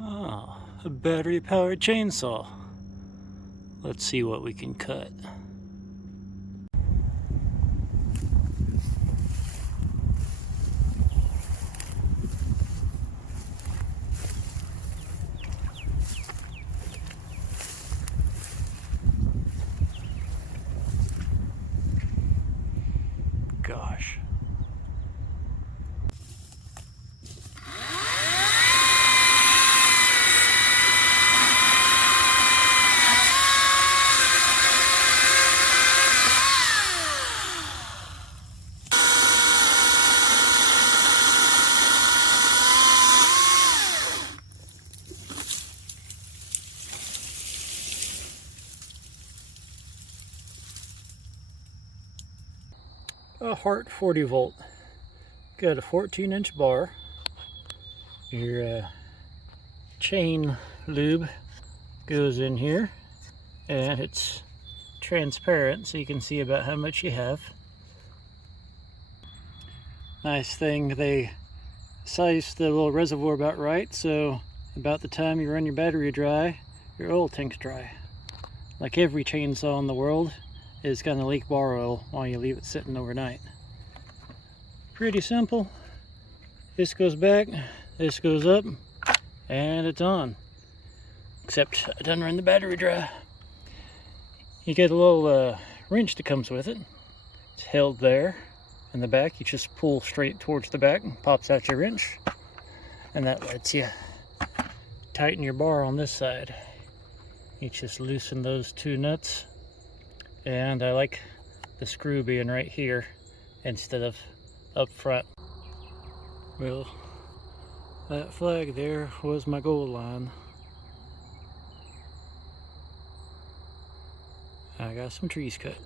Oh, a battery-powered chainsaw. Let's see what we can cut. Gosh. A Hart 40 volt. Got a 14-inch bar. Your chain lube goes in here, and it's transparent so you can see about how much you have. Nice thing, they sized the little reservoir about right, so about the time you run your battery dry, your oil tank's dry. Like every chainsaw in the world is gonna leak bar oil while you leave it sitting overnight. Pretty simple. This goes back, this goes up, and it's on. Except I done run the battery dry. You get a little wrench that comes with it. It's held there in the back. You just pull straight towards the back and pops out your wrench. And that lets you tighten your bar on this side. You just loosen those two nuts. And I like the screw being right here instead of up front. Well, that flag there was my goal line. I got some trees cut.